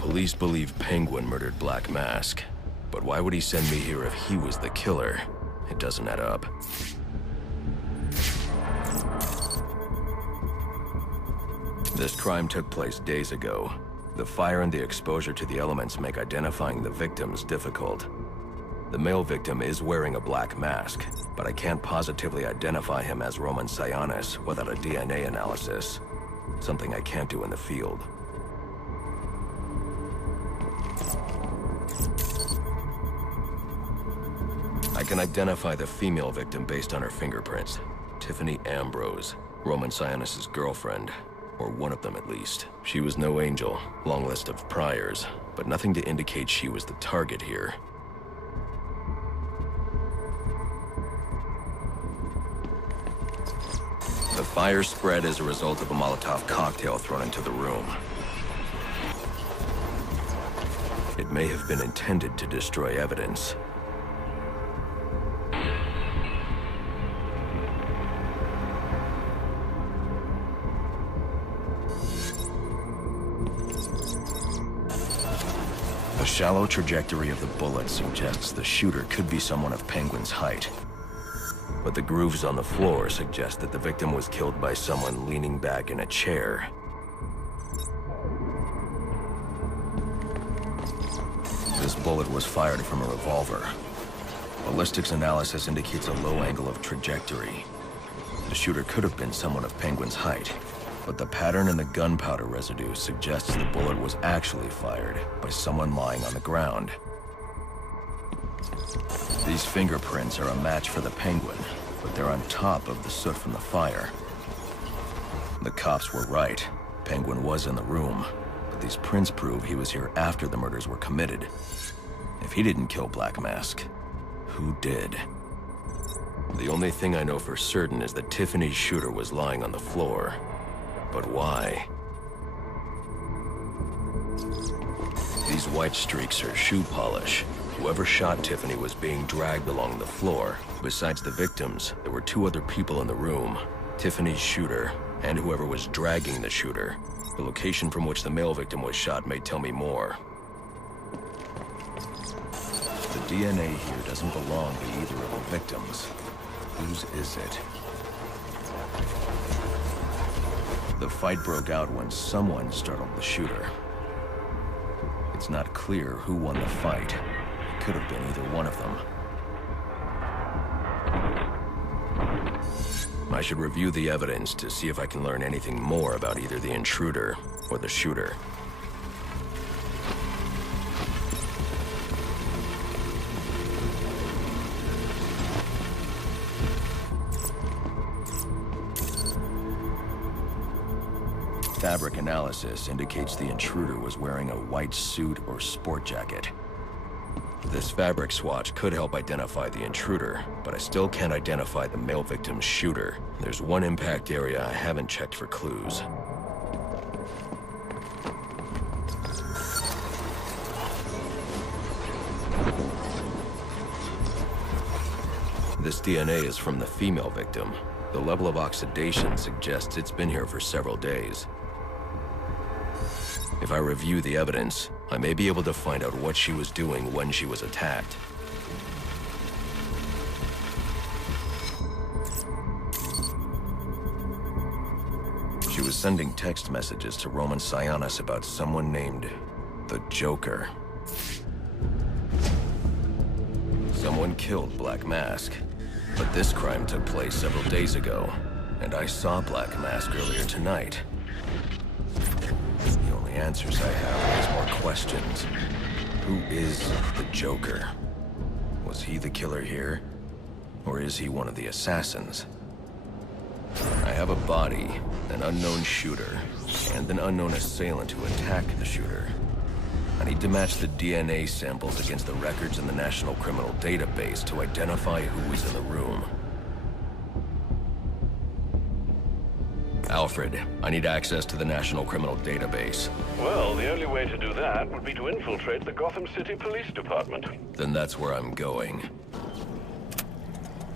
Police believe Penguin murdered Black Mask, but why would he send me here if he was the killer? It doesn't add up. This crime took place days ago. The fire and the exposure to the elements make identifying the victims difficult. The male victim is wearing a black mask, but I can't positively identify him as Roman Sionis without a DNA analysis. Something I can't do in the field. I can identify the female victim based on her fingerprints. Tiffany Ambrose, Roman Sionis' girlfriend. Or one of them at least. She was no angel, long list of priors, but nothing to indicate she was the target here. The fire spread as a result of a Molotov cocktail thrown into the room. It may have been intended to destroy evidence. The shallow trajectory of the bullet suggests the shooter could be someone of Penguin's height. But the grooves on the floor suggest that the victim was killed by someone leaning back in a chair. This bullet was fired from a revolver. Ballistics analysis indicates a low angle of trajectory. The shooter could have been someone of Penguin's height. But the pattern in the gunpowder residue suggests the bullet was actually fired by someone lying on the ground. These fingerprints are a match for the Penguin, but they're on top of the soot from the fire. The cops were right. Penguin was in the room, but these prints prove he was here after the murders were committed. If he didn't kill Black Mask, who did? The only thing I know for certain is that Tiffany's shooter was lying on the floor. But why? These white streaks are shoe polish. Whoever shot Tiffany was being dragged along the floor. Besides the victims, there were two other people in the room. Tiffany's shooter, and whoever was dragging the shooter. The location from which the male victim was shot may tell me more. The DNA here doesn't belong to either of the victims. Whose is it? The fight broke out when someone startled the shooter. It's not clear who won the fight. It could have been either one of them. I should review the evidence to see if I can learn anything more about either the intruder or the shooter. Fabric analysis indicates the intruder was wearing a white suit or sport jacket. This fabric swatch could help identify the intruder, but I still can't identify the male victim's shooter. There's one impact area I haven't checked for clues. This DNA is from the female victim. The level of oxidation suggests it's been here for several days. If I review the evidence, I may be able to find out what she was doing when she was attacked. She was sending text messages to Roman Sionis about someone named the Joker. Someone killed Black Mask, but this crime took place several days ago, and I saw Black Mask earlier tonight. The only answers I have is more questions. Who is the Joker? Was he the killer here? Or is he one of the assassins? I have a body, an unknown shooter, and an unknown assailant who attacked the shooter. I need to match the DNA samples against the records in the National Criminal Database to identify who was in the room. Alfred, I need access to the National Criminal Database. Well, the only way to do that would be to infiltrate the Gotham City Police Department. Then that's where I'm going.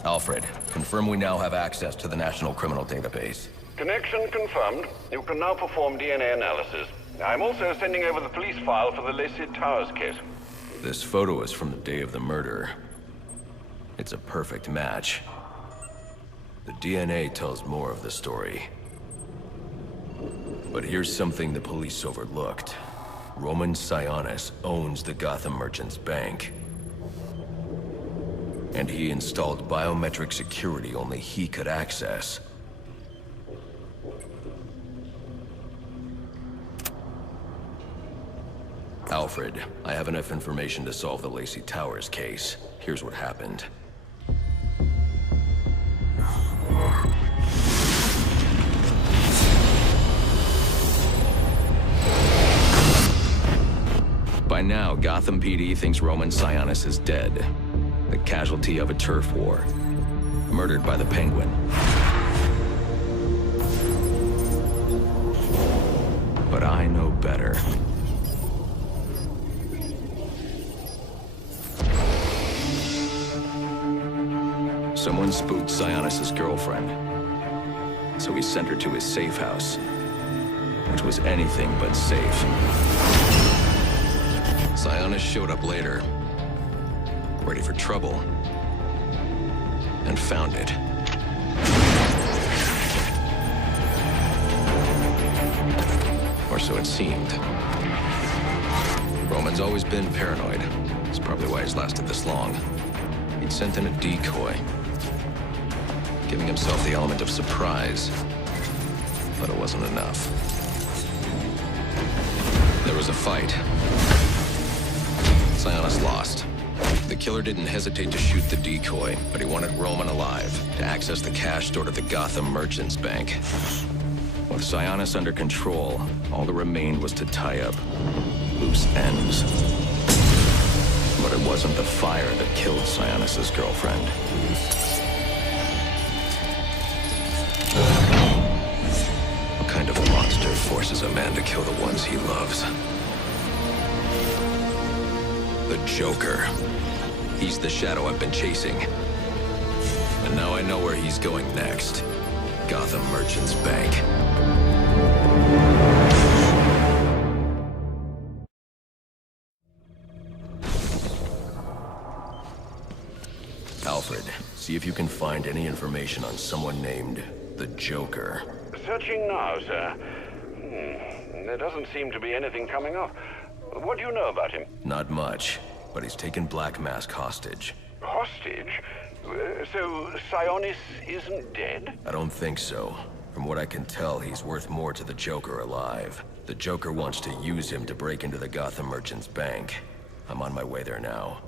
Alfred, confirm we now have access to the National Criminal Database. Connection confirmed. You can now perform DNA analysis. I'm also sending over the police file for the Lacey Towers case. This photo is from the day of the murder. It's a perfect match. The DNA tells more of the story. But here's something the police overlooked. Roman Sionis owns the Gotham Merchants Bank. And he installed biometric security only he could access. Alfred, I have enough information to solve the Lacey Towers case. Here's what happened. By now, Gotham PD thinks Roman Sionis is dead. The casualty of a turf war. Murdered by the Penguin. But I know better. Someone spooked Sionis' girlfriend. So he sent her to his safe house. Which was anything but safe. Sionis showed up later. Ready for trouble. And found it. Or so it seemed. Roman's always been paranoid. That's probably why he's lasted this long. He'd sent in a decoy. Giving himself the element of surprise. But it wasn't enough. There was a fight. Sionis lost. The killer didn't hesitate to shoot the decoy, but he wanted Roman alive to access the cash stored at the Gotham Merchants Bank. With Sionis under control, all that remained was to tie up loose ends. But it wasn't the fire that killed Sionis' girlfriend. What kind of monster forces a man to kill the ones he loves? The Joker. He's the shadow I've been chasing. And now I know where he's going next. Gotham Merchants Bank. Alfred, see if you can find any information on someone named the Joker. Searching now, sir. There doesn't seem to be anything coming up. What do you know about him? Not much, but he's taken Black Mask hostage. Hostage? So Sionis isn't dead? I don't think so. From what I can tell, he's worth more to the Joker alive. The Joker wants to use him to break into the Gotham Merchants Bank. I'm on my way there now.